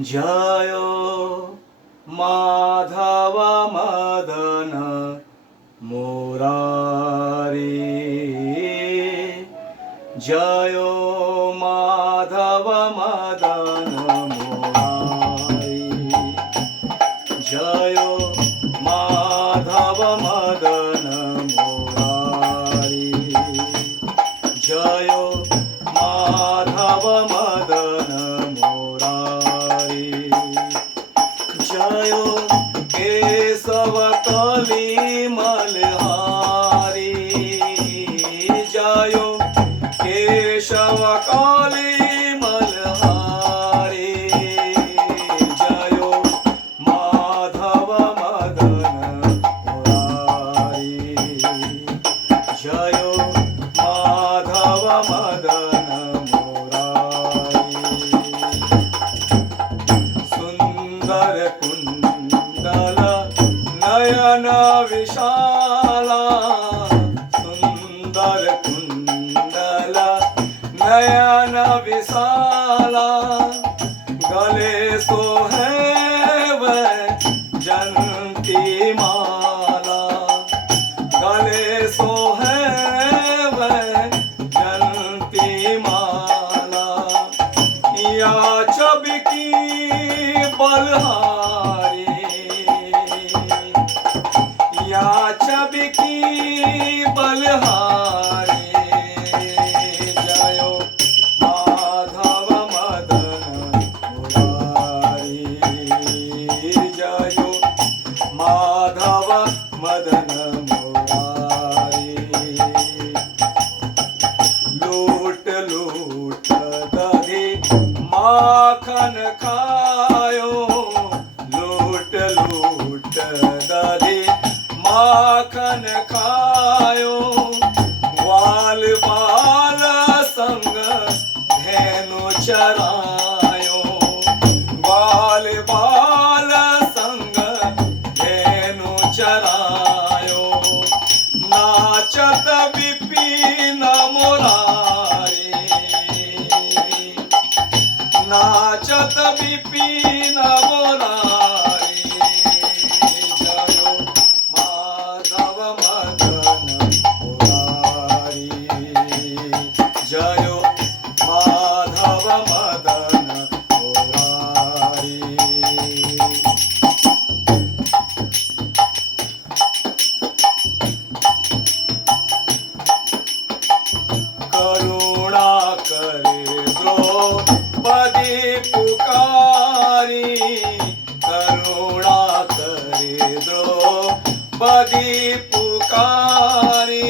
जय माधव मदन मुरारी। जय माधव मदन मुरारी। जय माधव मदन मुरारी। जय माधव मदन मुरारी। जय केशव कली मलहारी। जय केशव कली मलहारी। जय माधव मदन मुरारी। जय माधव मदन मुरारी। सुंदर कुंडल नयन विशाला। सुंदर कुंडल नयन विशाला। गले सोहे वैजयंती माला। गले सोहे वैजयंती माला। या चबकी बलहारी। या चबकी बलहारी। जय माधव मदन मुरारी। जय माधव मदन मुरारी। लूट लूट दधी माखन खायो। लूट लूट दधी माखन खायो। ग्वाल बाल संग धेनु चरायो। ग्वाल बाल संग धेनु चरायो। नाचत विपिन मुरारी। नाचत विपिन मुरारी। जय माधव मदन मुरारी। जय माधव मदन मुरारी। करुणा करे द्रौपदी पुकारी। करुणा करे द्रौपदी पुकारी।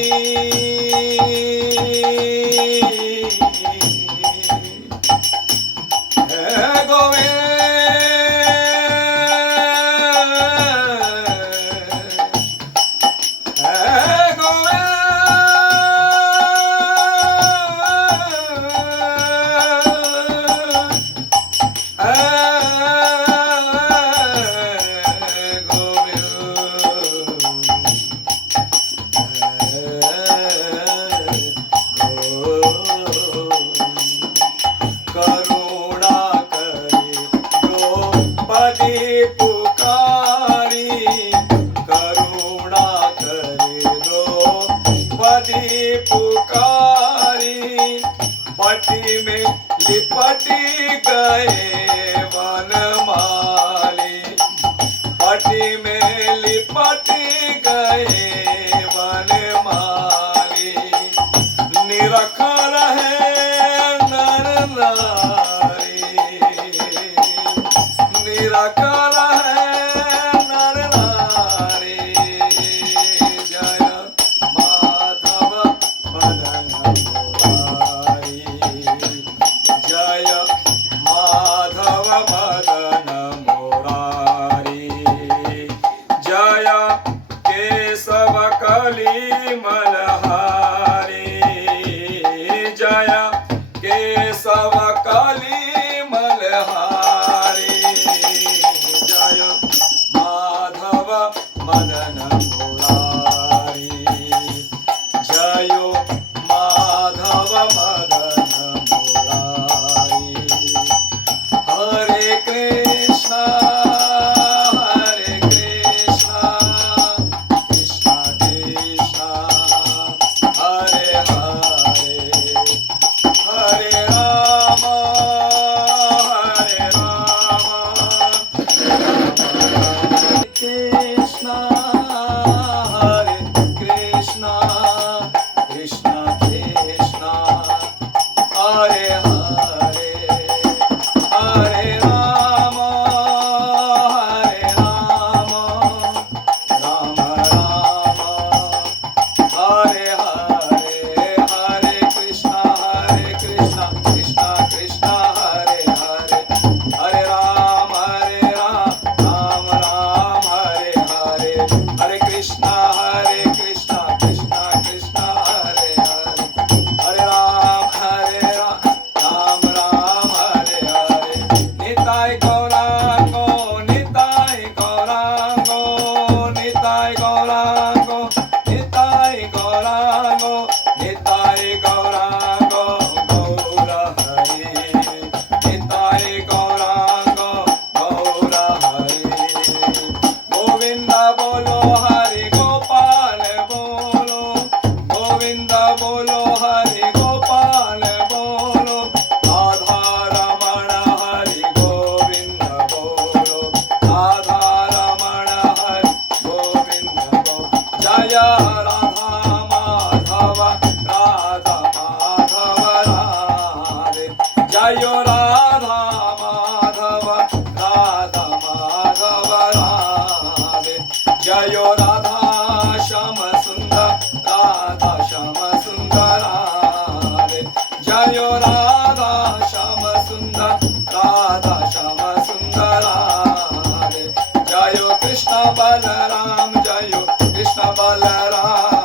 हे गोविंद। हे करुणा करे द्रौपदी पुकारी। करुणा करे द्रौपदी पुकारी। पटी में लिपटी गए वनमाली। पटी में लिपटी गए वनमाली। निरख रहे नर नारी। निरख रहे नर नारी। जय माधव मदन मुरारी। जय माधव मदन मुरारी। जय केशव कली मलहारी। जय केशव कली मलहारी। राधे। जयो कृष्ण बलराम, जयो कृष्ण बलराम,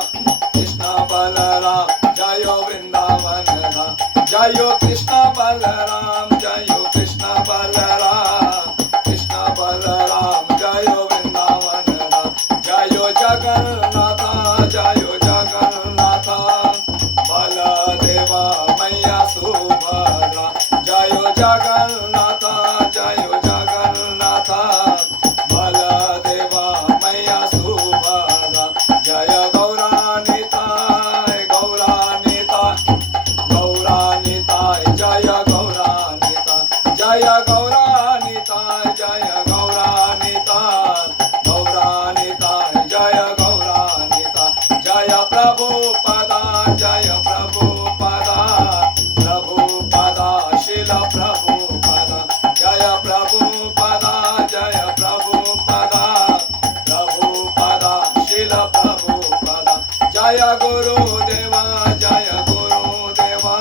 कृष्ण बलराम जयो वृंदावन राम। जयो कृष्ण बलराम, जयो कृष्ण बलराम, कृष्ण बलराम जयो वृंदावन राम। जयो जगन्नाथ, जयो जगन्नाथ, बलदेवा मैया सुभद्रा। जयो जगन्नाथ, जयो जगन्नाथ, बलदेवा मैया सुभद्रा। जय गौरानिताय, गौरानिताय, गौरानिताय, जय गौरानिताय, जय गौरानिताय, जय गौरानिताय, गौरानिताय, जय गौरानिताय। जय प्रभुपदा, जय प्रभुपदा, प्रभुपदा शिल प्रभुपदा। जय प्रभुपदा, जय प्रभुपदा, प्रभुपदा शिल प्रभुपदा। जय गुरुदेवा, जय गुरुदेवा,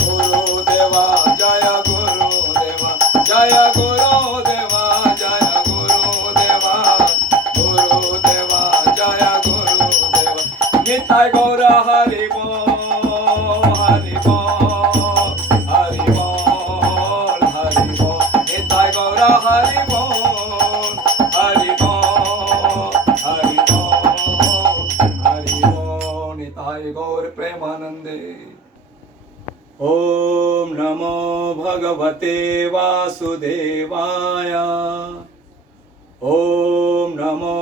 गुरुदेवा जय गुरुदेवा, जय गुरुदेवा, जय गुरुदेवा, गुरुदेवा जय गुरुदेवा। निताय गौर हरि बोल, हरि बोल, हरि बोल, हरि बोल। निताय गौर हरि बोल, हरि बोल, हरि बोल, हरि बोल। निताय गौर प्रेमानंदे। ओम नमो भगवते वासुदेवाय, ओम नमो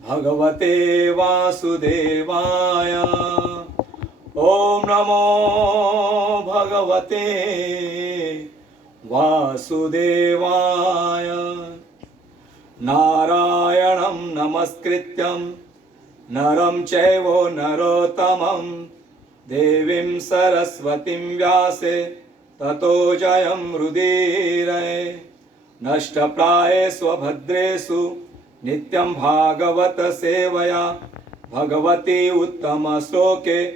भगवते वासुदेवाय, ओम नमो भगवते वासुदेवाय। नारायणं नमस्कृत्यं नरं चैव नरोत्तमं, देवीं सरस्वतीं व्यासे ततो जयमुदीरये। नष्टप्रायेषु भद्रेषु नित्यं भागवत सेवया, भगवती उत्तमश्लोके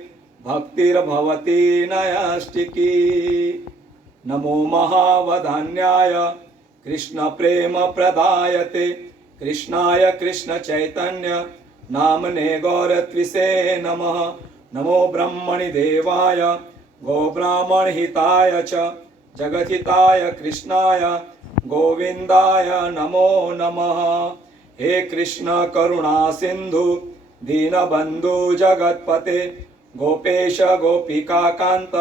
भक्तिर्भवति नैष्ठिकी। नमो महावदान्याय कृष्णप्रेमप्रदायते, कृष्णाय कृष्णचैतन्य नामने गौरत्विषे नमः। नमो ब्रह्मणि देवाय गोब्राह्मणहिताय च जगद्हिताय कृष्णाय गोविन्दाय नमो नमः। हे कृष्ण करुणा सिन्धु दीनबन्धु जगत्पते, गोपेश गोपिकान्त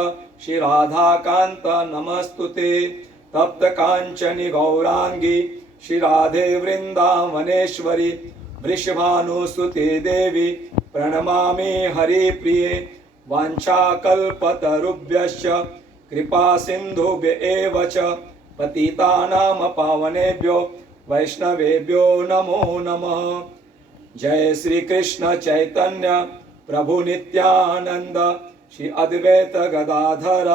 श्री राधाकान्त नमस्तुते। तप्त काञ्चनि गौरांगी श्री राधे वृन्दावनेश्वरी, वृषभानुसुते देवी प्रणमामि हरिप्रिये। वाञ्छाकल्पतरुभ्यश्च कृपा सिन्धुभ्य एव च, पतितानां पावनेभ्यो वैष्णवेभ्यो नमो नमः। जय श्री कृष्ण चैतन्य प्रभु नित्यानंद, श्री अद्वैत गदाधर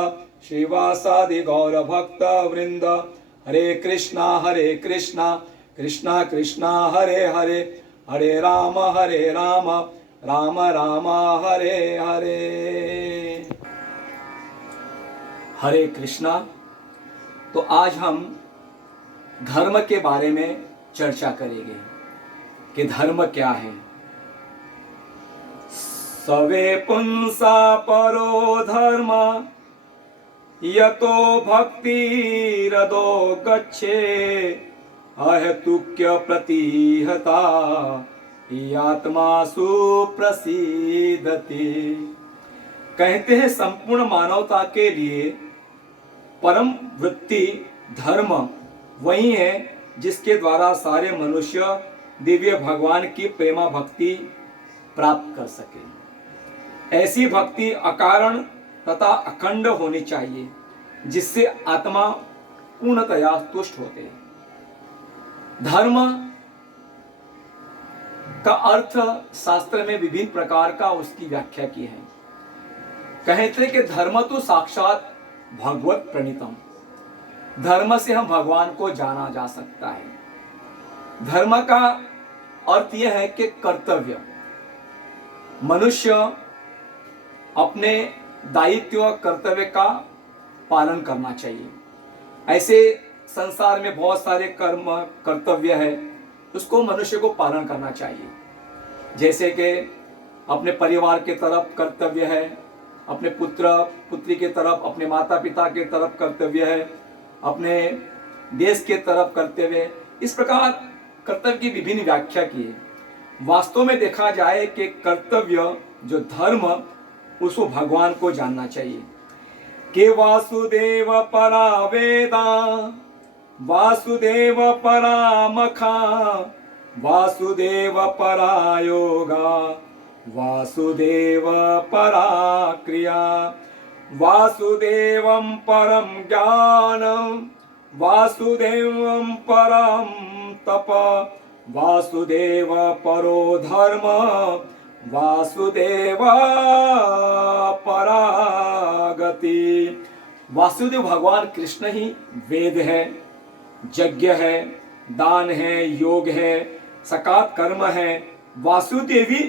श्रीवासादि गौर भक्त वृंद। हरे कृष्णा कृष्णा कृष्णा हरे हरे, हरे राम राम राम हरे हरे। हरे कृष्णा। तो आज हम धर्म के बारे में चर्चा करेंगे कि धर्म क्या है। सवे पुंसा परो धर्म, यतो भक्तिरदो गच्छे, अहेतुक्य प्रतिहता आत्मासु प्रसीदति। कहते हैं संपूर्ण मानवता के लिए परम वृत्ति धर्म वही है जिसके द्वारा सारे मनुष्य दिव्य भगवान की प्रेमा भक्ति प्राप्त कर सके। ऐसी भक्ति अकारण तथा अखंड होनी चाहिए जिससे आत्मा पूर्णतया तुष्ट होते हैं। धर्म का अर्थ शास्त्र में विभिन्न प्रकार का उसकी व्याख्या की है। कहते कि धर्म तो साक्षात भगवत प्रणीतम, धर्म से हम भगवान को जाना जा सकता है। धर्म का अर्थ यह है कि कर्तव्य, मनुष्य अपने दायित्व कर्तव्य का पालन करना चाहिए। ऐसे संसार में बहुत सारे कर्म कर्तव्य है, उसको मनुष्य को पालन करना चाहिए। जैसे कि अपने परिवार के तरफ कर्तव्य है, अपने पुत्र पुत्री के तरफ, अपने माता पिता के तरफ कर्तव्य है, अपने देश के तरफ कर्तव्य है। इस प्रकार कर्तव्य की विभिन्न व्याख्या की है। वास्तव में देखा जाए कि कर्तव्य जो धर्म, उसको भगवान को जानना चाहिए कि वासुदेव परा वेदा, वासुदेव परा मखा, वासुदेव परा योगा, वासुदेव परा क्रिया, वासुदेवं परम ज्ञानम, वासुदेवं परम तप, वासुदेव परो धर्म, वासुदेव परागति। वासुदेव भगवान कृष्ण ही वेद है, यज्ञ है, दान है, योग है, सकात कर्म है। वासुदेवी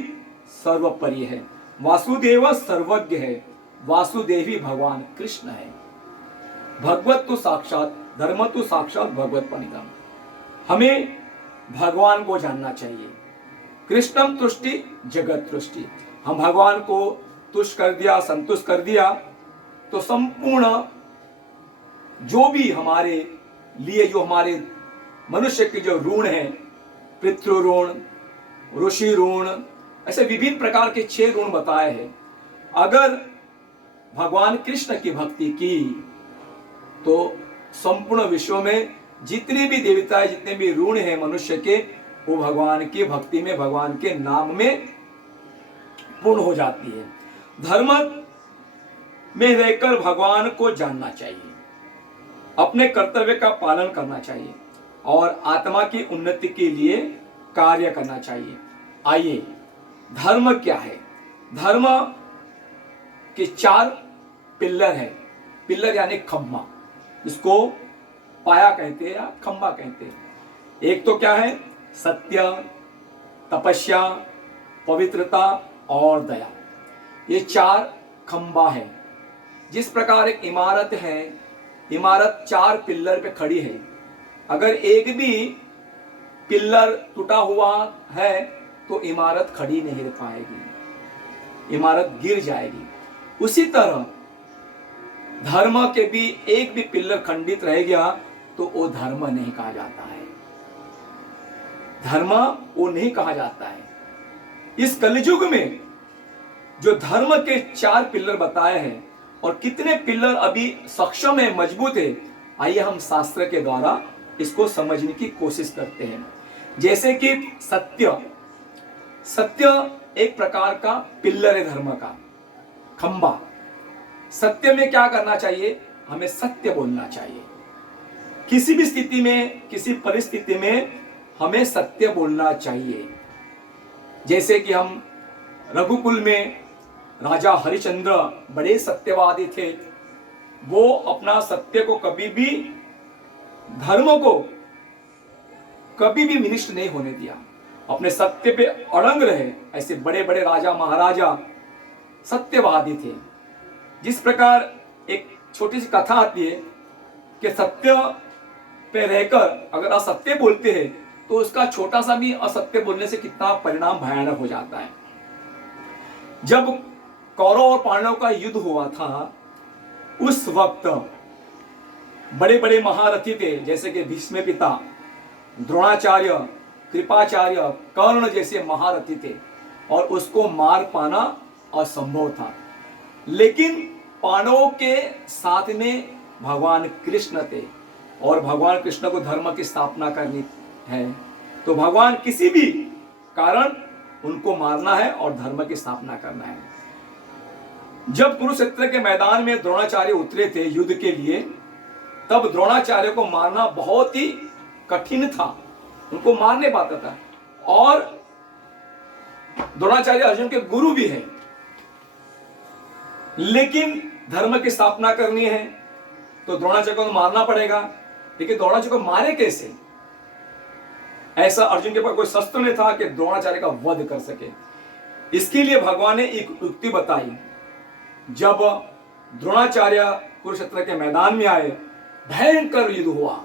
सर्वोपरि है, वासुदेव सर्वज्ञ है, वासुदेवी भगवान कृष्ण है। भगवत तो साक्षात, धर्म तो साक्षात भगवत प्रणीतम। हमें भगवान को जानना चाहिए। कृष्णम तुष्टि जगत तुष्टि। हम भगवान को तुष्ट कर दिया, संतुष्ट कर दिया, तो संपूर्ण जो भी हमारे लिए, जो हमारे मनुष्य के जो ऋण है, पितृ ऋण, ऋषि ऋण, ऐसे विभिन्न प्रकार के 6 ऋण बताए हैं। अगर भगवान कृष्ण की भक्ति की तो संपूर्ण विश्व में जितने भी देवता, जितने भी ऋण हैं मनुष्य के, वो भगवान की भक्ति में, भगवान के नाम में पूर्ण हो जाती है। धर्म में रहकर भगवान को जानना चाहिए, अपने कर्तव्य का पालन करना चाहिए और आत्मा की उन्नति के लिए कार्य करना चाहिए। आइए, धर्म क्या है? धर्म के 4 पिल्लर है। पिल्लर यानी खंभा, इसको पाया कहते हैं या खंभा कहते हैं। एक तो क्या है? सत्य, तपस्या, पवित्रता और दया। ये 4 खंभा है। जिस प्रकार एक इमारत है, इमारत 4 पिल्लर पे खड़ी है, अगर एक भी पिल्लर टूटा हुआ है तो इमारत खड़ी नहीं रह पाएगी, इमारत गिर जाएगी। उसी तरह धर्म के भी एक भी पिल्लर खंडित रह गया तो वो धर्म नहीं कहा जाता है, धर्म वो नहीं कहा जाता है। इस कलयुग में जो धर्म के 4 पिल्लर बताए हैं और कितने पिल्लर अभी सक्षम है, मजबूत है, आइए हम शास्त्र के द्वारा इसको समझने की कोशिश करते हैं। जैसे कि सत्य, सत्य एक प्रकार का पिल्लर है, धर्म का खंबा। सत्य में क्या करना चाहिए? हमें सत्य बोलना चाहिए। किसी भी स्थिति में, किसी परिस्थिति में हमें सत्य बोलना चाहिए। जैसे कि हम रघुकुल में राजा हरिश्चंद्र बड़े सत्यवादी थे। वो अपना सत्य को कभी भी, धर्म को कभी भी विनिष्ट नहीं होने दिया, अपने सत्य पे अड़ंग रहे। ऐसे बड़े बड़े राजा महाराजा सत्यवादी थे। जिस प्रकार एक छोटी सी कथा आती है कि सत्य पे रहकर अगर असत्य बोलते हैं तो उसका छोटा सा भी असत्य बोलने से कितना परिणाम भयानक हो जाता है। जब कौरव और पांडव का युद्ध हुआ था, उस वक्त बड़े बड़े महारथी थे, जैसे कि भीष्म पिता, द्रोणाचार्य, कृपाचार्य, कर्ण जैसे महारथी थे, और उसको मार पाना असंभव था। लेकिन पांडवों के साथ में भगवान कृष्ण थे और भगवान कृष्ण को धर्म की स्थापना करनी है, तो भगवान किसी भी कारण उनको मारना है और धर्म की स्थापना करना है। जब कुरुक्षेत्र के मैदान में द्रोणाचार्य उतरे थे युद्ध के लिए, तब द्रोणाचार्य को मारना बहुत ही कठिन था, उनको मार नहीं पाता था। और द्रोणाचार्य अर्जुन के गुरु भी है, लेकिन धर्म की स्थापना करनी है तो द्रोणाचार्य को मारना पड़ेगा। लेकिन द्रोणाचार्य को मारे कैसे? ऐसा अर्जुन के पास कोई शस्त्र नहीं था कि द्रोणाचार्य का वध कर सके। इसके लिए भगवान ने एक युक्ति बताई। जब द्रोणाचार्य कुरुक्षेत्र के मैदान में आए, भयंकर युद्ध हुआ,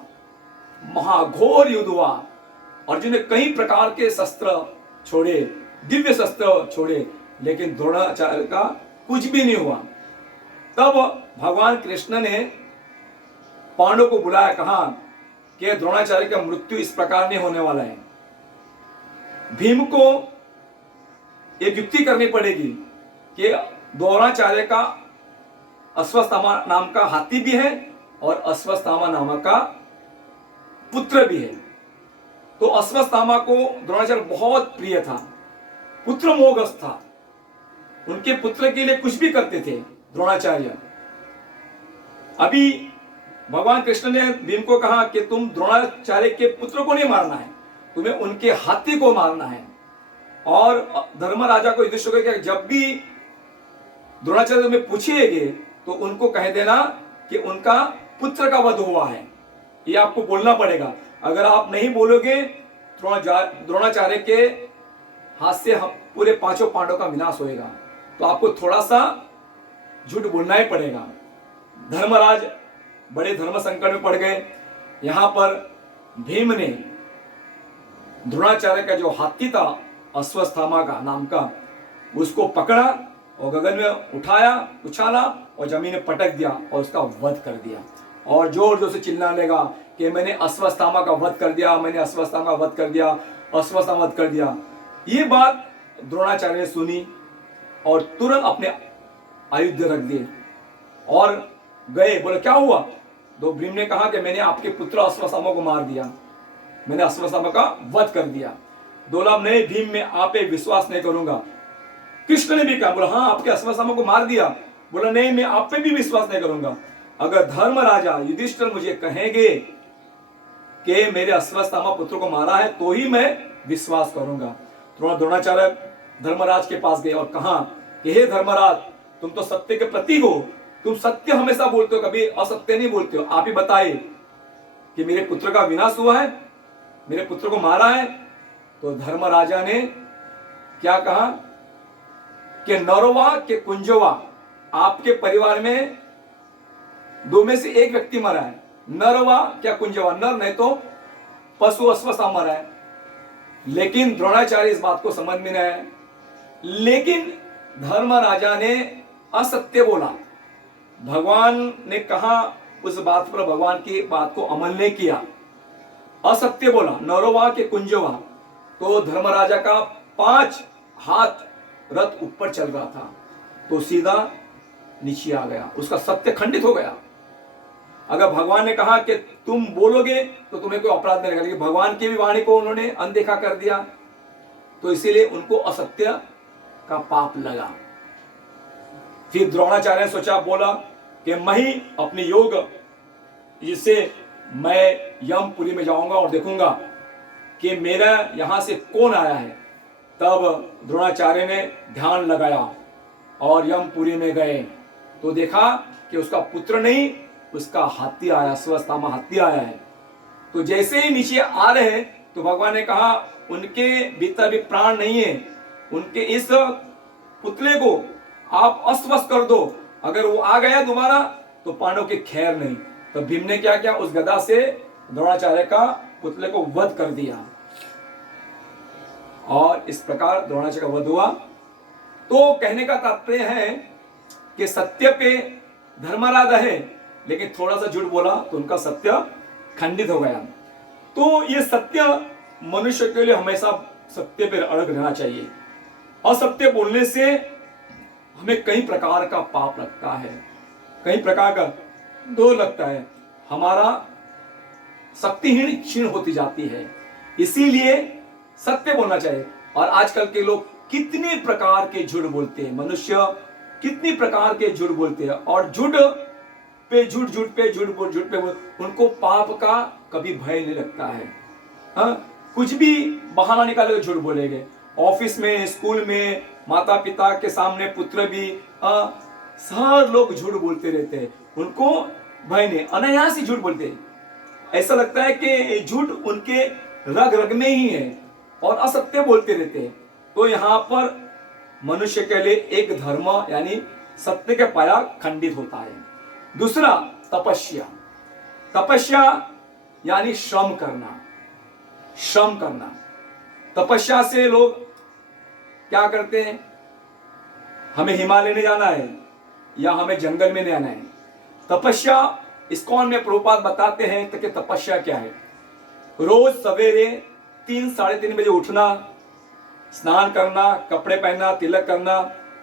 महाघोर युद्ध हुआ। अर्जुन ने कई प्रकार के शस्त्र छोड़े, दिव्य शस्त्र छोड़े, लेकिन द्रोणाचार्य का कुछ भी नहीं हुआ। तब भगवान कृष्ण ने पांडवों को बुलाया, कहा कि द्रोणाचार्य का मृत्यु इस प्रकार नहीं होने वाला है। भीम को एक युक्ति करनी पड़ेगी कि द्रोणाचार्य का अश्वत्थामा नाम का हाथी भी है और अश्वत्थामा नाम का पुत्र भी है। तो अश्वत्थामा को द्रोणाचार्य बहुत प्रिय था, पुत्र मोहग्रस्त था, उनके पुत्र के लिए कुछ भी करते थे द्रोणाचार्य। अभी भगवान कृष्ण ने भीम को कहा कि तुम द्रोणाचार्य के पुत्र को नहीं मारना है, तुम्हें उनके हाथी को मारना है। और धर्मराजा को युधिष्ठिर को जब भी द्रोणाचार्य तुम्हें पूछेंगे तो उनको कह देना कि उनका पुत्र का वध हुआ है, ये आपको बोलना पड़ेगा। अगर आप नहीं बोलोगे द्रोणाचार्य के हाथ से हम पूरे पांचों पांडवों का विनाश होएगा। तो आपको थोड़ा सा झूठ बोलना ही पड़ेगा। धर्मराज बड़े धर्म संकट में पड़ गए। यहां पर भीम ने द्रोणाचार्य का जो हाथी था अश्वत्थामा का नाम का, उसको पकड़ा और गगन में उठाया, उछाला और जमीन में पटक दिया और उसका वध कर दिया। और जोर जोर से चिल्लाने लगा कि मैंने अश्वत्थामा का वध कर दिया, मैंने अश्वत्थामा का वध कर दिया, अश्वत्थामा वध कर दिया। ये बात द्रोणाचार्य ने सुनी और तुरंत अपने आयुध रख दिए और गए। बोले क्या हुआ? तो भीम ने कहा कि मैंने आपके पुत्र अश्वत्थामा को मार दिया, मैंने अश्वत्थामा का वध कर दिया। बोला नहीं भीम, मैं आप पे विश्वास नहीं करूंगा। कृष्ण ने भी कहा, बोला हाँ आपके अश्वत्थामा को मार दिया। बोला नहीं, मैं आप पे भी विश्वास नहीं करूंगा। अगर धर्मराजा युधिष्ठिर मुझे कहेंगे कि मेरे अश्वत्थामा पुत्र को मारा है तो ही मैं विश्वास करूंगा। द्रोणाचार्य धर्मराज के पास गए और कहा कि हे धर्मराज, तुम तो सत्य के प्रतीक हो, तुम सत्य हमेशा बोलते हो, कभी असत्य नहीं बोलते हो। आप ही बताइए कि मेरे पुत्र का विनाश हुआ है, मेरे पुत्र को मारा है। तो धर्मराजा ने क्या कहा कि नरवा के कुंजवा, आपके परिवार में दो में से एक व्यक्ति मरा है। नरवा क्या कुंजवा, नर नहीं तो पशु अश्वत्थामा मरा है। लेकिन द्रोणाचार्य इस बात को समझ में नहीं आया। लेकिन धर्मराजा ने असत्य बोला, भगवान ने कहा उस बात पर भगवान की बात को अमल नहीं किया, असत्य बोला, नरोवा के कुंजवा। तो धर्मराजा का 5 हाथ रथ ऊपर चल रहा था तो सीधा नीचे आ गया, उसका सत्य खंडित हो गया। अगर भगवान ने कहा कि तुम बोलोगे तो तुम्हें कोई अपराध नहीं लगेगा, लेकिन भगवान की भी वाणी को उन्होंने अनदेखा कर दिया, तो इसीलिए उनको असत्य का पाप लगा। फिर द्रोणाचार्य ने सोचा, बोला कि मैं ही अपनी योग जिससे मैं यमपुरी में जाऊंगा और देखूंगा कि मेरा यहां से कौन आया है। तब द्रोणाचार्य ने ध्यान लगाया और यमपुरी में गए तो देखा कि उसका पुत्र नहीं, उसका हाथी आया, अश्वत्थामा हाथी आया है। तो जैसे ही नीचे आ रहे हैं तो भगवान ने कहा उनके भीतर भी प्राण नहीं है, उनके इस पुतले को आप अस्वस्थ कर दो, अगर वो आ गया दोबारा तो पांडव के खैर नहीं। तो भीम ने क्या किया, उस गदा से द्रोणाचार्य का पुतले को वध कर दिया और इस प्रकार द्रोणाचार्य का वध हुआ। तो कहने का तात्पर्य है कि सत्य पे धर्मराज है, लेकिन थोड़ा सा झूठ बोला तो उनका सत्य खंडित हो गया। तो ये सत्य मनुष्य के लिए हमेशा सत्य पे अड़ग रहना चाहिए। असत्य बोलने से हमें कई प्रकार का पाप लगता है, कई प्रकार का दोष लगता है, हमारा शक्तिहीन क्षीण होती जाती है। इसीलिए सत्य बोलना चाहिए। और आजकल के लोग कितने प्रकार के झूठ बोलते हैं, मनुष्य कितनी प्रकार के झूठ बोलते हैं और झूठ पे झूठ, झूठ पे झूठ बोल, झूठ पे बोल, उनको पाप का कभी भय नहीं लगता है। हाँ, कुछ भी बहाना निकाले झूठ बोलेंगे। ऑफिस में, स्कूल में, माता पिता के सामने पुत्र भी, सब लोग झूठ बोलते रहते हैं, उनको भय नहीं, अनायास ही झूठ बोलते हैं। ऐसा लगता है कि झूठ उनके रग रग में ही है और असत्य बोलते रहते हैं। तो यहाँ पर मनुष्य के लिए एक धर्म यानी सत्य का पाया खंडित होता है। दूसरा तपस्या। तपस्या यानी श्रम करना। श्रम करना, तपस्या से लोग क्या करते हैं, हमें हिमालय में जाना है या हमें जंगल में जाना है। तपस्या इस्कॉन में प्रभुपाद बताते हैं तो कि तपस्या क्या है। रोज सवेरे 3-3:30 बजे उठना, स्नान करना, कपड़े पहनना, तिलक करना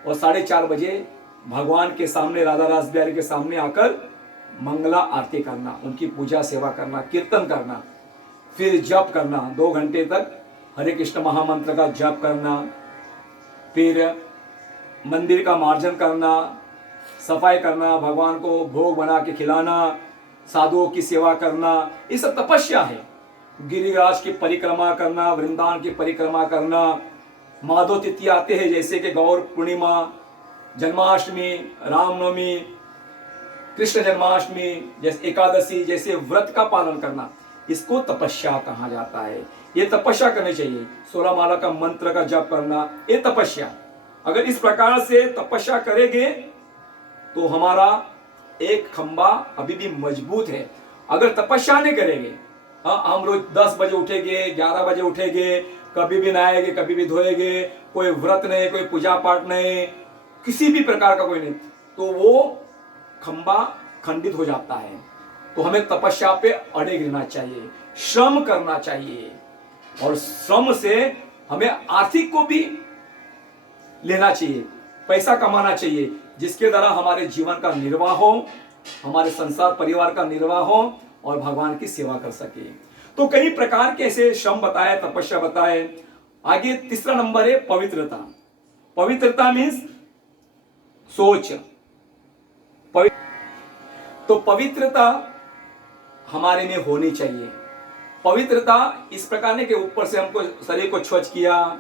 और 4:30 बजे भगवान के सामने, राधा रास बिहारी के सामने आकर मंगला आरती करना, उनकी पूजा सेवा करना, कीर्तन करना, फिर जप करना 2 घंटे तक हरे कृष्ण महामंत्र का जप करना, फिर मंदिर का मार्जन करना, सफाई करना, भगवान को भोग बना के खिलाना, साधुओं की सेवा करना, ये सब तपस्या है। गिरिराज की परिक्रमा करना, वृंदावन की परिक्रमा करना, माधव तिथि आते हैं जैसे कि गौर पूर्णिमा, जन्माष्टमी, रामनवमी, कृष्ण जन्माष्टमी, जैसे एकादशी, जैसे व्रत का पालन करना, इसको तपस्या कहा जाता है। ये तपस्या करनी चाहिए। 16 माला का मंत्र का जप करना, ये तपस्या। अगर इस प्रकार से तपस्या करेंगे तो हमारा एक खंबा अभी भी मजबूत है। अगर तपस्या नहीं करेंगे, हम रोज 10 बजे उठेंगे, 11 बजे उठेंगे, कभी भी नहाएंगे, कभी भी धोएंगे, कोई व्रत नहीं, कोई पूजा पाठ नहीं, किसी भी प्रकार का कोई नहीं, तो वो खंबा खंडित हो जाता है। तो हमें तपस्या पे अड़े रहना चाहिए, श्रम करना चाहिए और श्रम से हमें आर्थिक को भी लेना चाहिए, पैसा कमाना चाहिए, जिसके द्वारा हमारे जीवन का निर्वाह हो, हमारे संसार परिवार का निर्वाह हो और भगवान की सेवा कर सके। तो कई प्रकार के ऐसे श्रम बताए, तपस्या बताए। आगे तीसरा नंबर है पवित्रता। पवित्रता मीन्स सोच। तो पवित्रता हमारे में होनी चाहिए। पवित्रता इस प्रकार ने कि ऊपर से हमको शरीर को स्वच्छ किया,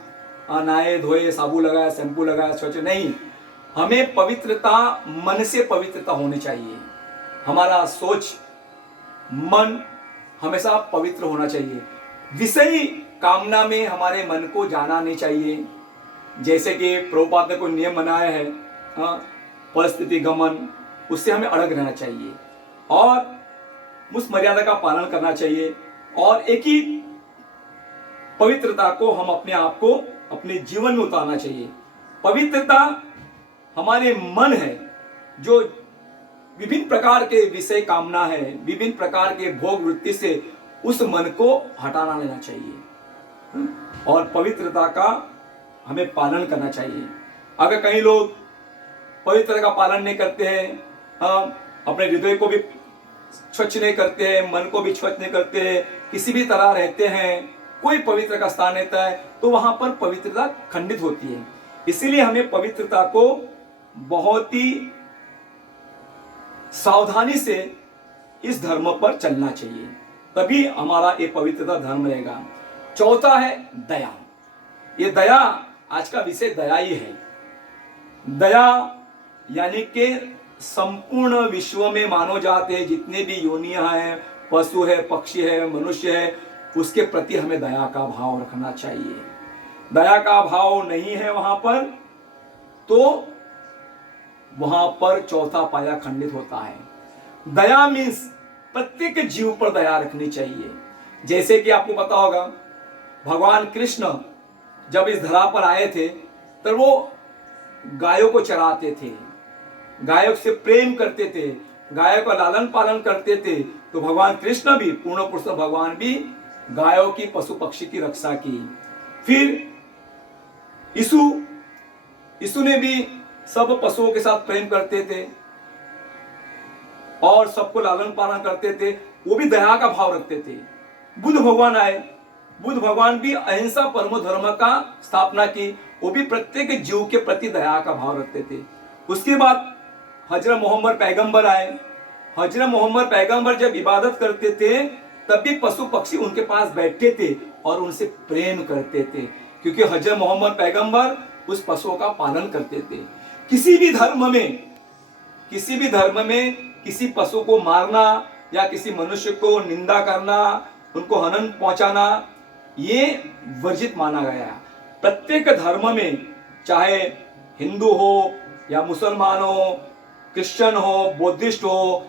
नहाए धोए, साबुन लगाया, शैम्पू लगाया, स्वच्छ नहीं। हमें पवित्रता मन से पवित्रता होनी चाहिए। हमारा सोच, मन हमेशा पवित्र होना चाहिए। विषयी कामना में हमारे मन को जाना नहीं चाहिए। जैसे कि प्रभुपाद ने कोई नियम बनाया है, परिस्थिति गमन, उससे हमें अलग रहना चाहिए और उस मर्यादा का पालन करना चाहिए। और एक ही पवित्रता को हम अपने आप को अपने जीवन में उतारना चाहिए। पवित्रता हमारे मन है जो विभिन्न प्रकार के विषय कामना है, विभिन्न प्रकार के भोग वृत्ति से उस मन को हटाना लेना चाहिए और पवित्रता का हमें पालन करना चाहिए। अगर कई लोग पवित्रता का पालन नहीं करते हैं, अपने हृदय को भी स्वच्छ नहीं करते हैं, मन को भी स्वच्छ नहीं करते हैं, किसी भी तरह रहते हैं, कोई पवित्र का स्थान रहता है, तो वहां पर पवित्रता खंडित होती है। इसीलिए हमें पवित्रता को बहुत ही सावधानी से इस धर्म पर चलना चाहिए, तभी हमारा ये पवित्रता धर्म रहेगा। चौथा है दया। ये दया, आज का विषय दया ही है। दया यानी कि संपूर्ण विश्व में मानव जात है, जितने भी योनियां हैं, पशु है, पक्षी है, मनुष्य है, उसके प्रति हमें दया का भाव रखना चाहिए। दया का भाव नहीं है वहां पर, तो वहां पर चौथा पाया खंडित होता है। दया मीन्स प्रत्येक जीव पर दया रखनी चाहिए। जैसे कि आपको पता होगा, भगवान कृष्ण जब इस धरा पर आए थे तो वो गायों को चराते थे, गायों से प्रेम करते थे, गायों का लालन पालन करते थे। तो भगवान कृष्ण भी, पूर्ण पुरुष भगवान भी गायों की, पशु पक्षी की रक्षा की। फिर यीशु ने भी सब पशुओं के साथ प्रेम करते थे और सबको लालन पालन करते थे, वो भी दया का भाव रखते थे। बुद्ध भगवान आए, बुद्ध भगवान भी अहिंसा परमो धर्म का स्थापना की, वो भी प्रत्येक जीव के प्रति दया का भाव रखते थे। उसके बाद हजरत मोहम्मद पैगंबर आए। हजरत मोहम्मद पैगंबर जब इबादत करते थे तब भी पशु पक्षी उनके पास बैठते थे और उनसे प्रेम करते थे, क्योंकि हजरत मोहम्मद पैगंबर उस पशुओं का पालन करते थे। किसी भी धर्म में किसी पशु को मारना या किसी मनुष्य को निंदा करना, उनको हनन पहुंचाना, ये वर्जित माना गया। प्रत्येक धर्म में, चाहे हिंदू हो या मुसलमान हो, क्रिश्चियन हो, बौद्धिस्ट हो,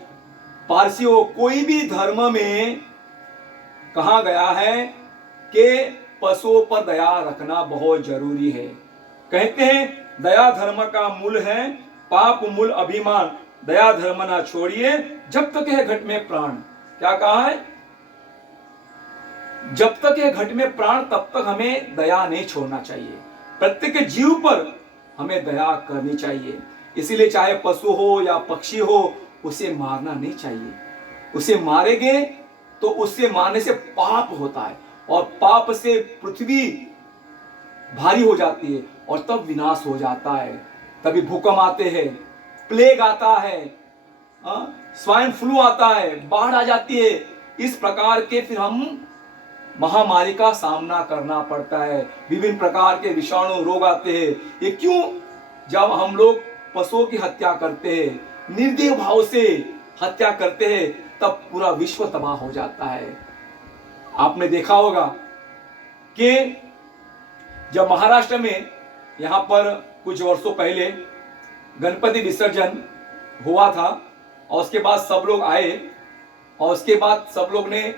पारसी हो, कोई भी धर्म में कहा गया है कि पशुओं पर दया रखना बहुत जरूरी है। कहते हैं दया धर्म का मूल है, पाप मूल अभिमान, दया धर्म ना छोड़िए जब तक है घट में प्राण। क्या कहा है? जब तक है घट में प्राण तब तक हमें दया नहीं छोड़ना चाहिए। प्रत्येक जीव पर हमें दया करनी चाहिए। इसीलिए चाहे पशु हो या पक्षी हो, उसे मारना नहीं चाहिए। उसे मारेंगे तो उससे मारने से पाप होता है, और पाप से पृथ्वी भारी हो जाती है और तब विनाश हो जाता है। तभी भूकंप आते हैं, प्लेग आता है, स्वाइन फ्लू आता है, बाढ़ आ जाती है। इस प्रकार के फिर हम महामारी का सामना करना पड़ता है। विभिन्न प्रकार के विषाणु रोग आते हैं। ये क्यों? जब हम लोग पशुओं की हत्या करते हैं, निर्दय भाव से हत्या करते हैं, तब पूरा विश्व तबाह हो जाता है। आपने देखा होगा कि जब महाराष्ट्र में यहाँ पर कुछ वर्षों पहले गणपति विसर्जन हुआ था, और उसके बाद सब लोग आए, और उसके बाद सब लोग ने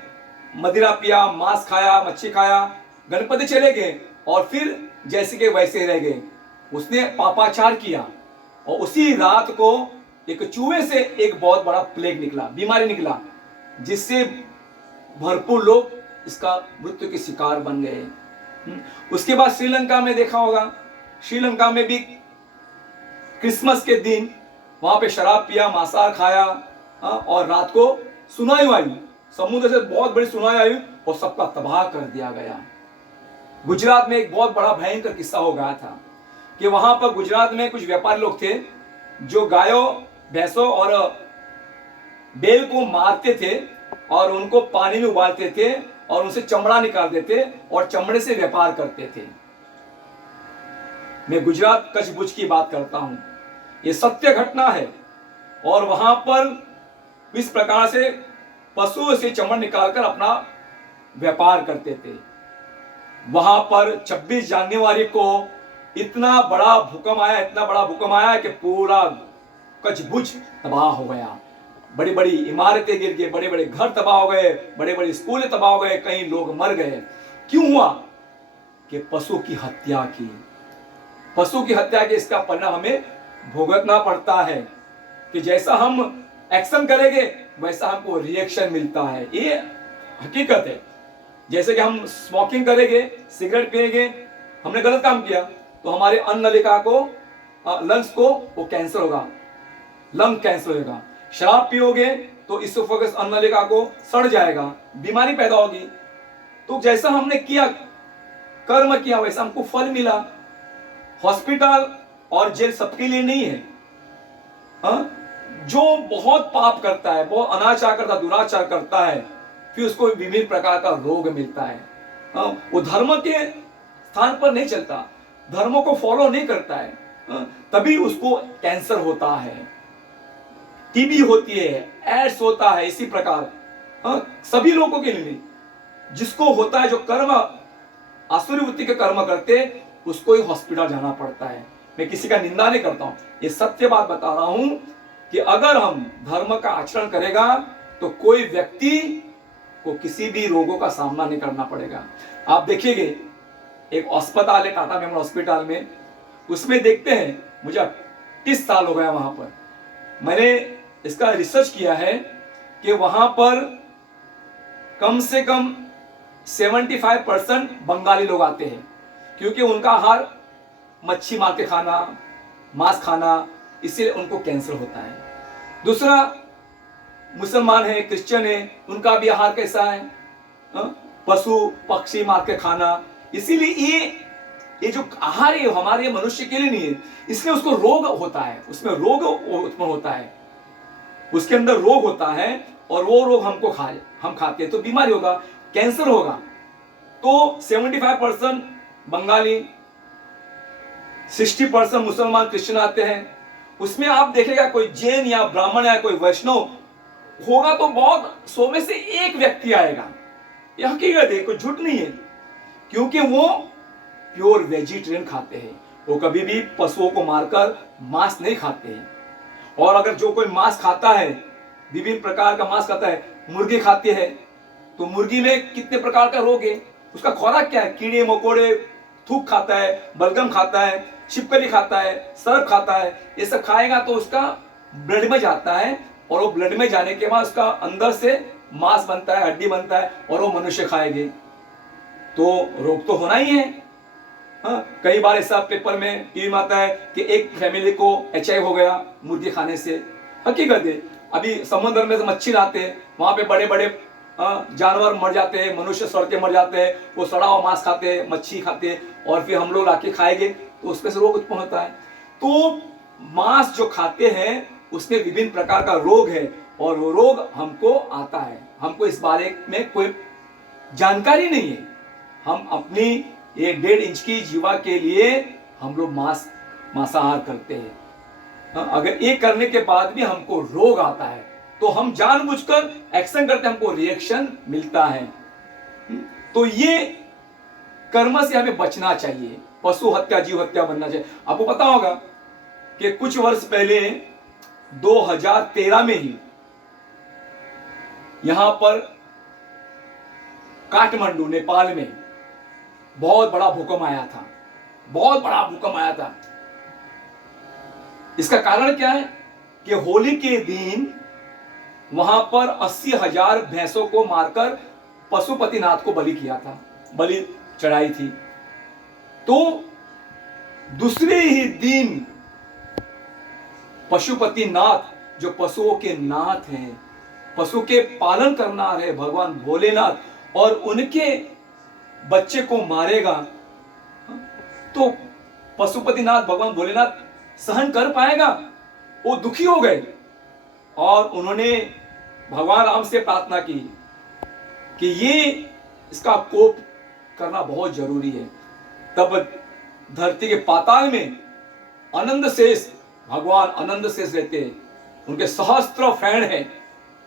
मदिरा पिया, मांस खाया, मच्छी खाया, गणपति चले गए, और फिर जैसे के वैसे रह गए। उसने पापाचार किया, और उसी रात को एक चूहे से एक बहुत बड़ा प्लेग निकला, बीमारी निकला, जिससे भरपूर लोग इसका मृत्यु के शिकार बन गए। उसके बाद श्रीलंका में देखा होगा, श्रीलंका में भी क्रिसमस के दिन वहां पे शराब पिया, मांसाहार खाया, और रात को सुनाई आई, समुद्र से बहुत बड़ी सुनाई आई और सबका तबाह कर दिया गया। गुजरात में एक बहुत बड़ा भयंकर किस्सा हो गया था कि वहां पर गुजरात में कुछ व्यापारी लोग थे जो गायों, भैंसों और बैल को मारते थे और उनको पानी में उबालते थे और उनसे चमड़ा निकालते थे और चमड़े से व्यापार करते थे। मैं गुजरात कच्छ भुज की बात करता हूं, यह सत्य घटना है। और वहां पर इस प्रकार से पशुओं से चमड़ा निकालकर अपना व्यापार करते थे। वहां पर 26 जनवरी को इतना बड़ा भूकंप आया, इतना बड़ा भूकंप आया कि पूरा कच्छ भुज तबाह हो गया। बड़ी बड़ी इमारतें गिर गई, बड़े बड़े घर तबाह हो गए, बड़े बड़े स्कूल तबाह हो गए, कई लोग मर गए। क्यों हुआ? कि पशु की हत्या की। पशु की हत्या के इसका परिणाम हमें भुगतना पड़ता है कि जैसा हम एक्शन करेंगे वैसा हमको रिएक्शन मिलता है। ये हकीकत है। जैसे कि हम स्मोकिंग करेंगे, सिगरेट पिएंगे, हमने गलत काम किया तो हमारे अन्न नलिका को, लंग्स को वो कैंसर होगा, लंग कैंसर होगा। शराब पियोगे तो इसोफेगस, अन्न नलिका को सड़ जाएगा, बीमारी पैदा होगी। तो जैसा हमने किया, कर्म किया, वैसा हमको फल मिला। हॉस्पिटल और जेल सबके लिए नहीं है। जो बहुत पाप करता है, बहुत अनाचार करता, दुराचार करता है, फिर उसको विभिन्न प्रकार का रोग मिलता है। वो धर्म के स्थान पर नहीं चलता, धर्मों को फॉलो नहीं करता है, तभी उसको कैंसर होता है, टीबी होती है, एड्स होता है। इसी प्रकार सभी लोगों के लिए जिसको होता है, जो कर्म आसुरी वृत्ति के कर्म करते, उसको ही हॉस्पिटल जाना पड़ता है। मैं किसी का निंदा नहीं करता हूं, ये सत्य बात बता रहा हूं कि अगर हम धर्म का आचरण करेगा तो कोई व्यक्ति को किसी भी रोगों का सामना नहीं करना पड़ेगा। आप देखिएगे, एक अस्पताल है टाटा मेमोरियल हॉस्पिटल में, उसमें देखते हैं, मुझे 30 साल हो गया वहां पर, मैंने इसका रिसर्च किया है कि वहां पर कम से कम 75% बंगाली लोग आते हैं, क्योंकि उनका आहार मच्छी मार के खाना, मांस खाना, इसलिए उनको कैंसर होता है। दूसरा, मुसलमान है, क्रिश्चियन है, उनका भी आहार कैसा है? पशु पक्षी मार के खाना। इसीलिए ये जो आहार है हमारे मनुष्य के लिए नहीं है, इसलिए उसको रोग होता है, उसमें रोग उत्पन्न होता है, उसके अंदर रोग होता है, और वो रोग हम खाते हैं तो बीमारी होगा, कैंसर होगा। तो 75% बंगाली, 60% मुसलमान क्रिश्चियन आते हैं। उसमें आप देखेगा कोई जैन या ब्राह्मण या कोई वैष्णव होगा तो बहुत 100 में से एक व्यक्ति आएगा। यह हकीकत है, कोई झूठ नहीं है, क्योंकि वो प्योर वेजिटेरियन खाते हैं, वो कभी भी पशुओं को मारकर मांस नहीं खाते हैं। और अगर जो कोई मांस खाता है, विभिन्न प्रकार का मांस खाता है, मुर्गी खाती है, तो मुर्गी में कितने प्रकार का रोग है, उसका खुराक क्या है, कीड़े मकोड़े, थूक खाता है, बलगम खाता है, छिपकली खाता है, सर्प खाता है, ये सब खाएगा तो उसका ब्लड में जाता है, और वो ब्लड में जाने के बाद उसका अंदर से मांस बनता है, हड्डी बनता है, और वो मनुष्य खाएंगे तो रोग तो होना ही है। हाँ, कई बार ऐसा पेपर में टीवी में आता है कि एक फैमिली को HIV हो गया मुर्गी खाने से। हकीकत है, अभी समुद्र में मच्छी लाते हैं, वहां पे बड़े बड़े जानवर मर जाते हैं, मनुष्य सड़ के मर जाते हैं, वो सड़ा हुआ मांस खाते हैं, मच्छी खाते हैं, और फिर हम लोग लाके खाएंगे तो उसमें से रोग उत्पन्न होता है। तो मांस जो खाते हैं उसमें विभिन्न प्रकार का रोग है, और वो रोग हमको आता है, हमको इस बारे में कोई जानकारी नहीं है। हम अपनी 1.5 इंच की जीवा के लिए हम लोग मांसाहार करते हैं। अगर ये करने के बाद भी हमको रोग आता है तो हम जानबूझकर एक्शन करते हैं, हमको रिएक्शन मिलता है। तो ये कर्म से हमें बचना चाहिए, पशु हत्या जीव हत्या बनना चाहिए। आपको पता होगा कि कुछ वर्ष पहले 2013 में ही यहां पर काठमांडू नेपाल में बहुत बड़ा भूकंप आया था, बहुत बड़ा भूकंप आया था। इसका कारण क्या है कि होली के दिन वहां पर 80,000 भैंसों को मारकर पशुपतिनाथ को बलि किया था, बलि चढ़ाई थी। तो दूसरे ही दिन पशुपतिनाथ जो पशुओं के नाथ हैं, पशु के पालन करनार है भगवान भोलेनाथ, और उनके बच्चे को मारेगा तो पशुपतिनाथ भगवान भोलेनाथ सहन कर पाएगा? वो दुखी हो गए और उन्होंने भगवान राम से प्रार्थना की कि ये इसका कोप करना बहुत जरूरी है। तब धरती के पाताल में आनंद शेष, भगवान आनंद शेष रहते हैं, उनके सहस्त्र फैन है,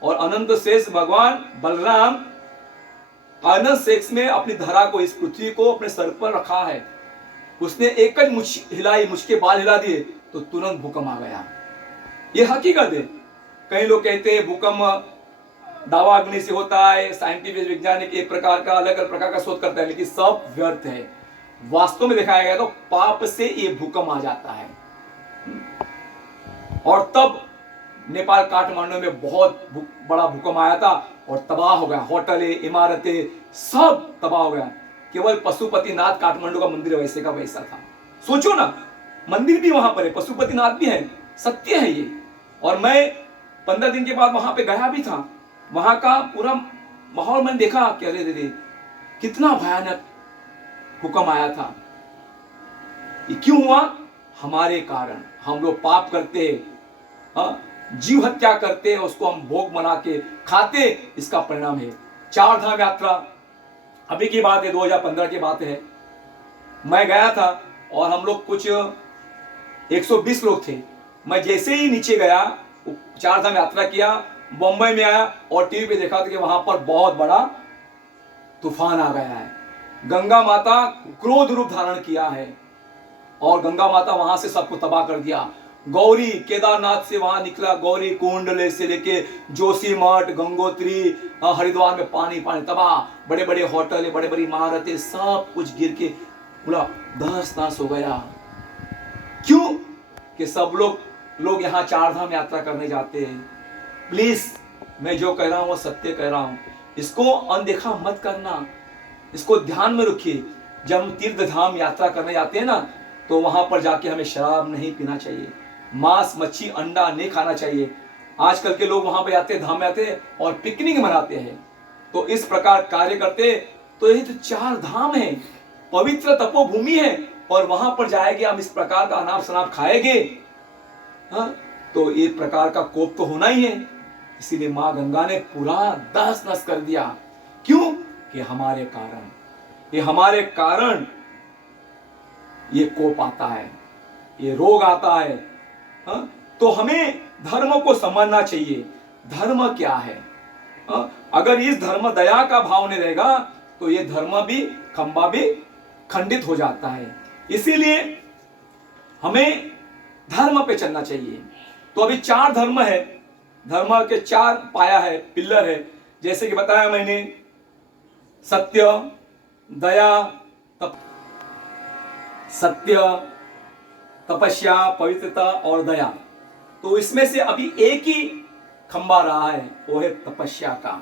और आनंद शेष भगवान बलराम आनंद शेष में अपनी धरा को, इस पृथ्वी को अपने सर पर रखा है। उसने एक ही मुछ हिलाई, मुझ के बाल हिला दिए तो तुरंत भूकंप आ गया। ये हकीकत है। कई लोग कहते हैं भूकंप दावा अग्नि से होता है, साइंटिफिक वैज्ञानिक एक प्रकार का अलग अलग प्रकार का शोध करता है, लेकिन सब व्यर्थ है। वास्तव में दिखाया गया तो पाप से ये भूकंप आ जाता है। और तब नेपाल काठमांडू में बहुत बड़ा भूकंप आया था और तबाह हो गया, होटलें, इमारतें सब तबाह हो गया। केवल पशुपतिनाथ काठमांडू का मंदिर वैसे का वैसा था। सोचो ना, मंदिर भी वहां पर है, पशुपतिनाथ भी है, सत्य है ये। और मैं 15 दिन के बाद वहां पे गया भी था, वहां का पूरा माहौल मैंने देखा कि अरे रे कितना भयानक भूकंप आया था। ये क्यों हुआ? हमारे कारण। हम लोग पाप करते, जीव हत्या करते, उसको हम भोग बना के खाते, इसका परिणाम है। 4 धाम यात्रा अभी की बात है, 2015 की बात है। मैं गया था और हम लोग कुछ 120 लोग थे। मैं जैसे ही नीचे गया, 4 धाम यात्रा किया, बम्बई में आया और टीवी पे देखा था कि वहां पर बहुत बड़ा तूफान आ गया है। गंगा माता क्रोध रूप धारण किया है और गंगा माता वहां से सबको तबाह कर दिया। गौरी केदारनाथ से वहां निकला, गौरी कुंड से लेके जोशीमठ, गंगोत्री, हरिद्वार में पानी पानी तबाह। बड़े बड़े होटल, बड़े बड़ी इमारतें, सब कुछ गिर के पूरा तहस नहस हो गया। क्यों? कि सब लोग यहाँ 4 धाम यात्रा करने जाते हैं। प्लीज, मैं जो कह रहा हूं वो सत्य कह रहा हूं, इसको अनदेखा मत करना, इसको ध्यान में रखिए। जब हम तीर्थ धाम यात्रा करने जाते हैं ना, तो वहां पर जाके हमें शराब नहीं पीना चाहिए, मांस मच्छी अंडा नहीं खाना चाहिए। आजकल के लोग वहां पे जाते हैं, धाम में आते हैं और पिकनिक मनाते हैं। तो इस प्रकार कार्य करते, तो यही तो 4 धाम है, पवित्र तपोभूमि है, और वहां पर जाएंगे हम, इस प्रकार का अनाप शनाप खाएंगे, तो एक प्रकार का कोप तो होना ही है। इसीलिए मां गंगा ने पूरा दहस नहस कर दिया। क्यों? कि हमारे कारण, ये हमारे कारण ये कोप आता है, ये रोग आता है। तो हमें धर्म को समझना चाहिए। धर्म क्या है? अगर इस धर्म दया का भाव नहीं रहेगा तो ये धर्म भी, खंबा भी खंडित हो जाता है। इसीलिए हमें धर्म पे चलना चाहिए। तो अभी 4 धर्म है, धर्म के 4 पाया है, पिलर है। जैसे कि बताया मैंने सत्य, दया, तप, सत्य, तपस्या, पवित्रता और दया। तो इसमें से अभी एक ही खंबा रहा है, वो है तपस्या का।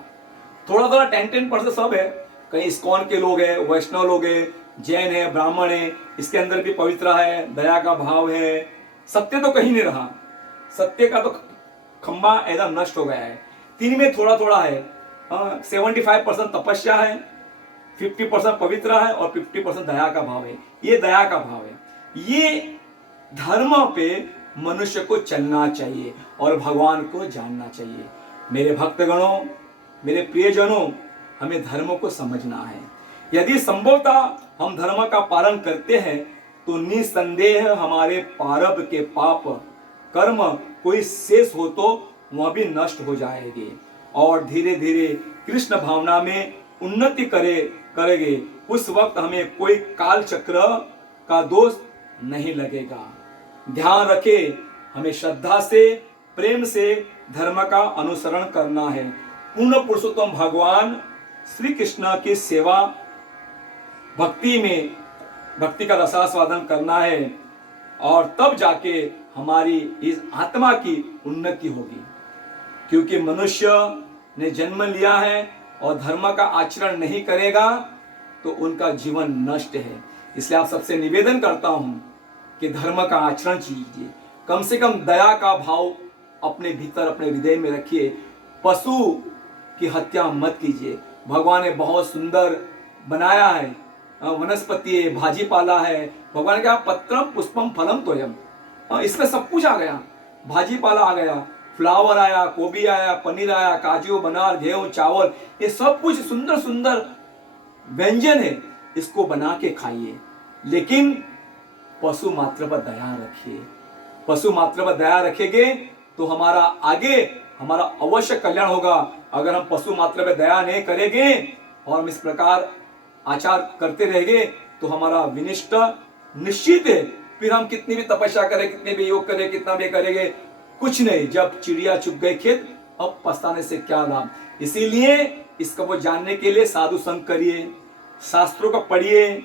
थोड़ा थोड़ा 10% सब है। कहीं इस्कॉन के लोग हैं, वैष्णव लोग हैं, जैन है, ब्राह्मण है, इसके अंदर भी पवित्र है, दया का भाव है। सत्य तो कहीं नहीं रहा, सत्य का तो खंबा एकदम नष्ट हो गया है। तीन में थोड़ा थोड़ा है। 75% तपस्या है, 50% पवित्र है और 50% दया का भाव है। ये दया का भाव है। ये धर्म पे मनुष्य को चलना चाहिए और भगवान को जानना चाहिए। मेरे भक्तगणों, मेरे प्रियजनों, हमें धर्म को समझना है। यदि संभवतः हम धर्म का पालन करते हैं तो निसंदेह हमारे प्रारब्ध के पाप कर्म कोई शेष हो तो वह भी नष्ट हो जाएंगे और धीरे धीरे कृष्ण भावना में उन्नति करेंगे। उस वक्त हमें कोई काल चक्र का दोष नहीं लगेगा। ध्यान रखें, हमें श्रद्धा से, प्रेम से धर्म का अनुसरण करना है। पूर्ण पुरुषोत्तम भगवान श्री कृष्ण की सेवा भक्ति का रसास्वादन करना है और तब जाके हमारी इस आत्मा की उन्नति होगी। क्योंकि मनुष्य ने जन्म लिया है और धर्म का आचरण नहीं करेगा तो उनका जीवन नष्ट है। इसलिए आप सबसे निवेदन करता हूं कि धर्म का आचरण कीजिए। कम से कम दया का भाव अपने भीतर, अपने हृदय में रखिए। पशु की हत्या मत कीजिए। भगवान ने बहुत सुंदर बनाया है, वनस्पति है, भाजी पाला है। भगवान ने कहा पत्रम पुष्पम फलम तोयम, इसमें सब कुछ आ गया। भाजी पाला आ गया, फ्लावर आया, गोभी आया, पनीर आया, काजू, बनार, गेहूं, चावल, ये सब कुछ सुंदर सुंदर व्यंजन है। इसको बना के खाइए, लेकिन पशु मात्र पर दया रखिए। पशु मात्र पर दया रखेंगे तो हमारा अवश्य कल्याण होगा। अगर हम पशु मात्र पर दया नहीं करेंगे और हम इस प्रकार आचार करते रहेंगे तो हमारा विनिष्ट निश्चित है। फिर हम कितनी भी तपस्या करें, कितने भी योग करें, कितना भी करेंगे, कुछ नहीं। जब चिड़िया चुग गई खेत, अब पछताने से क्या लाभ। इसीलिए इसको वो जानने के लिए साधु संग करिए, शास्त्रों को पढ़िए,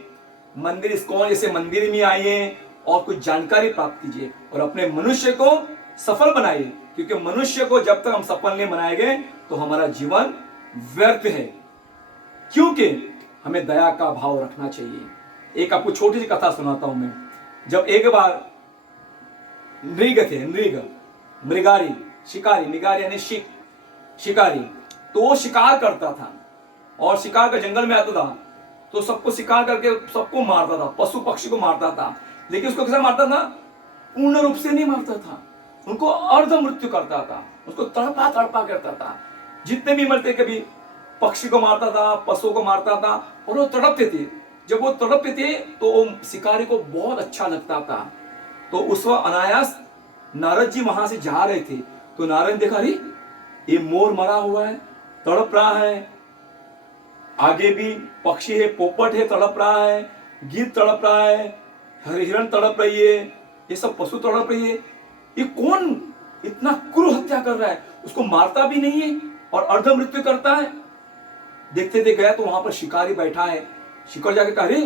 मंदिर इस्कॉन जैसे मंदिर में आइए और कुछ जानकारी प्राप्त कीजिए और अपने मनुष्य को सफल बनाइए। क्योंकि मनुष्य को जब तक हम सफल नहीं बनाएंगे तो हमारा जीवन व्यर्थ है। क्योंकि हमें दया का भाव रखना चाहिए। एक आपको छोटी सी कथा सुनाता हूं मैं। जब एक बार मृगारी, शिकारी, निगारी यानी शिकारी, तो वो शिकार करता था और शिकार का जंगल में आता था तो सबको शिकार करके सबको मारता था, पशु पक्षी को मारता था। लेकिन उसको कैसे मारता था? पूर्ण रूप से नहीं मारता था, उनको अर्ध मृत्यु करता था, उसको तड़पा तड़पा करता था। जितने भी मरते, कभी पक्षी को मारता था, पशु को मारता था और वो तड़पते थे। जब वो तड़पते थे तो वो शिकारी को बहुत अच्छा लगता था। तो उस वक्त अनायास नारद जी वहां से जा रहे थे तो नारद ने देखा, अरे ये मोर मरा हुआ है, तड़प रहा है, आगे भी पक्षी है, पोपट है, तड़प रहा है, गीत तड़प रहा है, हिरण तड़प रही है, ये सब पशु तड़प रही है, ये कौन इतना क्रूर हत्या कर रहा है? उसको मारता भी नहीं है और अर्ध मृत्यु करता है। देखते देख गया तो वहां पर शिकारी बैठा है। शिकार जाके कहा, अरे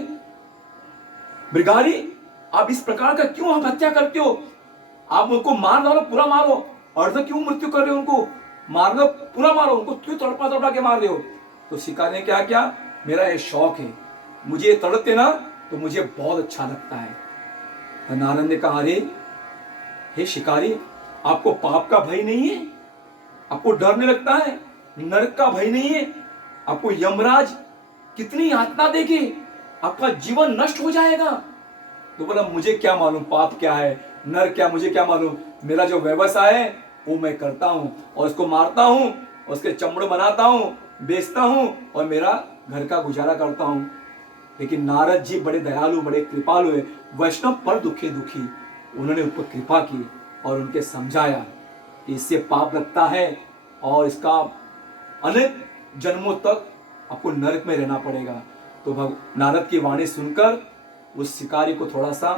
मृगारी, आप इस प्रकार का क्यों आप हत्या करते हो? आप उनको मार डालो, पूरा मारो, अर्ध क्यों मृत्यु कर रहे हो? उनको मारना, पूरा मारो, उनको क्यों तड़पा तड़पा के मार रहे हो? तो शिकारी ने क्या किया, मेरा ये शौक है, मुझे तड़पते ना तो मुझे बहुत अच्छा लगता है। तो नारद ने कहा, अरे हे शिकारी, आपको पाप का भय नहीं है? आपको डर नहीं लगता है? नरक का भय नहीं है? आपको यमराज कितनी यातना देगी, आपका जीवन नष्ट हो जाएगा। तो बोला, मुझे क्या मालूम पाप क्या है, नर क्या, मुझे क्या मालूम। मेरा जो व्यवसाय है वो मैं करता हूं और उसको मारता हूं, उसके चमड़े बनाता हूं, बेचता हूं और मेरा घर का गुजारा करता हूं। लेकिन नारद जी बड़े दयालु, बड़े कृपालु है, वैष्णव पर दुखी, उन्होंने उन पर कृपा की और उनके समझाया कि इससे पाप लगता है और इसका अनेक जन्मों तक आपको नरक में रहना पड़ेगा। तो नारद की वाणी सुनकर उस शिकारी को थोड़ा सा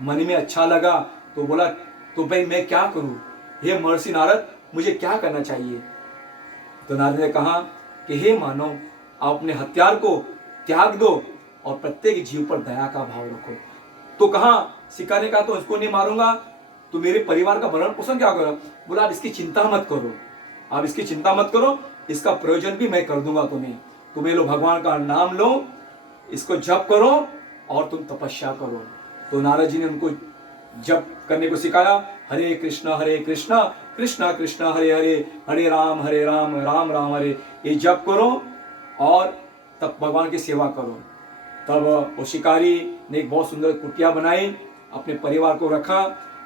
मन में अच्छा लगा। तो बोला, तो भाई मैं क्या करूं, हे महर्षि नारद, मुझे क्या करना चाहिए? तो नारद ने कहा कि हे मानव, आप अपने हथियार को त्याग दो और प्रत्येक जीव पर दया का भाव रखो। तो कहा शिकारी ने कहा तो इसको नहीं मारूंगा तो मेरे परिवार का भरण पोषण क्या करो? बोला आप इसकी चिंता मत करो, आप इसकी चिंता मत करो, इसका प्रयोजन भी मैं कर दूंगा तुम्हें। तुम ये लो भगवान का नाम लो, इसको जप करो और तुम तपस्या करो। तो नारद जी ने उनको जप करने को सिखाया, हरे कृष्णा कृष्णा कृष्णा हरे हरे, हरे राम राम राम हरे। ये जप करो और तब भगवान की सेवा करो। तब वो शिकारी ने एक बहुत सुंदर कुटिया बनाई, अपने परिवार को रखा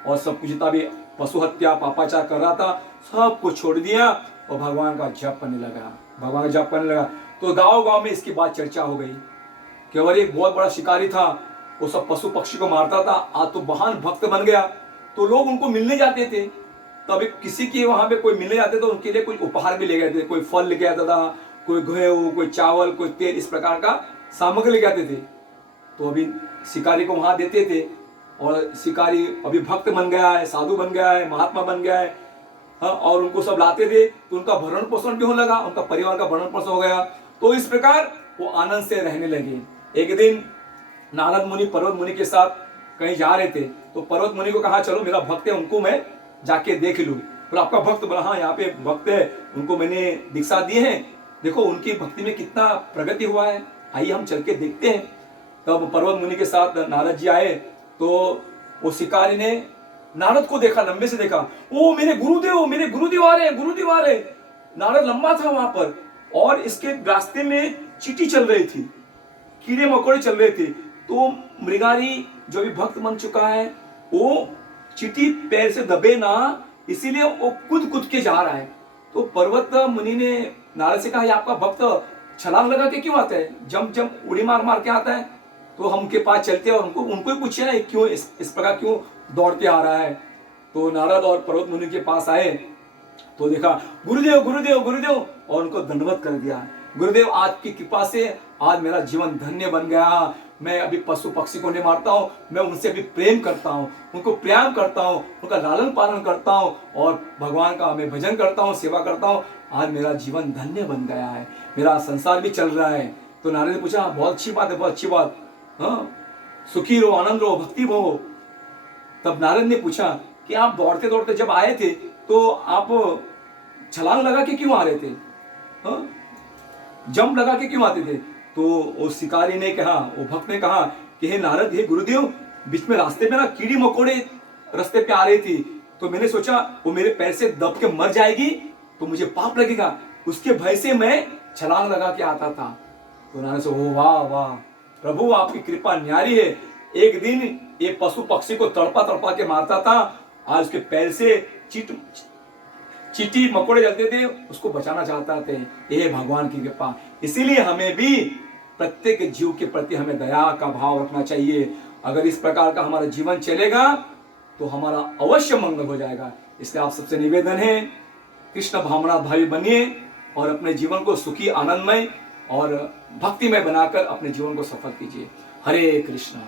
और सब कुछ जितना भी पशु हत्या पापाचार कर रहा था सब कुछ छोड़ दिया और भगवान का जप करने लगा, भगवान का जप करने लगा। तो गांव गांव में इसकी बात चर्चा हो गई कि और एक बहुत बड़ा शिकारी था, वो सब पशु पक्षी को मारता था, आज तो महान भक्त बन गया। तो लोग उनको मिलने जाते थे, तब किसी के वहां पे कोई मिलने जाते तो उनके लिए कोई उपहार भी ले गए थे, कोई फल लेके आता था, कोई गेहूं, कोई चावल, कोई तेल, इस प्रकार का सामग्री लेके आते थे। तो अभी शिकारी को वहां देते थे और शिकारी अभी भक्त बन गया है, साधु बन गया है, महात्मा बन गया है, और उनको सब लाते थे तो उनका भरण पोषण भी होने लगा, उनका परिवार का भरण पोषण हो गया। तो इस प्रकार वो आनंद से रहने लगे। एक दिन नारद मुनि पर्वत मुनि के साथ कहीं जा रहे थे, तो पर्वत मुनि को कहा चलो मेरा भक्त है, उनको मैं जाके देख लूं। बोला आपका भक्त? बोला हाँ यहाँ पे भक्त है, उनको मैंने दीक्षा दी है, देखो उनकी भक्ति में कितना प्रगति हुआ है, आइए हम चल के देखते हैं। तब पर्वत मुनि के साथ नारद जी आए तो वो शिकारी ने नारद को देखा, लंबे से देखा, ओ मेरे गुरुदेव आ रहे हैं, गुरुदेव आ रहे। नारद लंबा था वहां पर और इसके रास्ते में चींटी चल रही थी, कीड़े मकोड़े चल रहे थे। तो मृगारी जो भी भक्त बन चुका है वो चींटी पैर से दबे ना, इसीलिए वो कूद कूद के जा रहा है। तो पर्वत मुनि ने नारद से कहा ये आपका भक्त छलांग लगा के क्यों आता है, जंप जंप उड़ी मार मार के आता है? तो हम उनके पास चलते हैं और उनको ही पूछे ना क्यों इस प्रकार क्यों दौड़ते आ रहा है। तो नारद और पर्वत मुनि के पास आए तो देखा गुरुदेव गुरुदेव गुरुदेव और उनको दंडवत कर दिया। गुरुदेव आपकी कृपा से आज मेरा जीवन धन्य बन गया, मैं अभी पशु पक्षी को नहीं मारता हूँ, मैं उनसे भी प्रेम करता हूँ, उनको प्यार करता हूँ, उनका लालन पालन करता हूँ और भगवान का मैं भजन करता हूँ, सेवा करता हूँ। आज मेरा जीवन धन्य बन गया है, मेरा संसार भी चल रहा है। तो नारद ने पूछा बहुत अच्छी बात है, बहुत अच्छी बात, हाँ सुखी रहो, आनंद रहो, भक्ति हो। तब नारद ने पूछा कि आप दौड़ते दौड़ते जब आए थे तो आप छलांग लगा के क्यों आ रहे थे, हाँ जंप लगा के क्यों आते थे? तो वो शिकारी ने कहा, वो भक्त ने कहा कि हे नारद, हे गुरुदेव, बीच में रास्ते में ना कीड़ी मकोड़े रास्ते पे आ रही थी, तो मैंने सोचा वो मेरे पैर से दब के मर जाएगी तो मुझे पाप लगेगा, उसके भय से मैं छलांग लगा के आता था। तो नारद से ओ वाह वाह प्रभु आपकी कृपा न्यारी है, एक दिन ये पशु पक्षी को तड़पा तड़पा के मारता था, आज उसके पैर से चींटी मकोड़े जलते थे, उसको बचाना चाहता थे। ये भगवान की कृपा। इसीलिए हमें भी प्रत्येक जीव के प्रति हमें दया का भाव रखना चाहिए। अगर इस प्रकार का हमारा जीवन चलेगा तो हमारा अवश्य मंगल हो जाएगा। इसलिए आप सबसे निवेदन है कृष्ण भावना भावी बनिए और अपने जीवन को सुखी, आनंदमय और भक्तिमय बनाकर अपने जीवन को सफल कीजिए। हरे कृष्णा।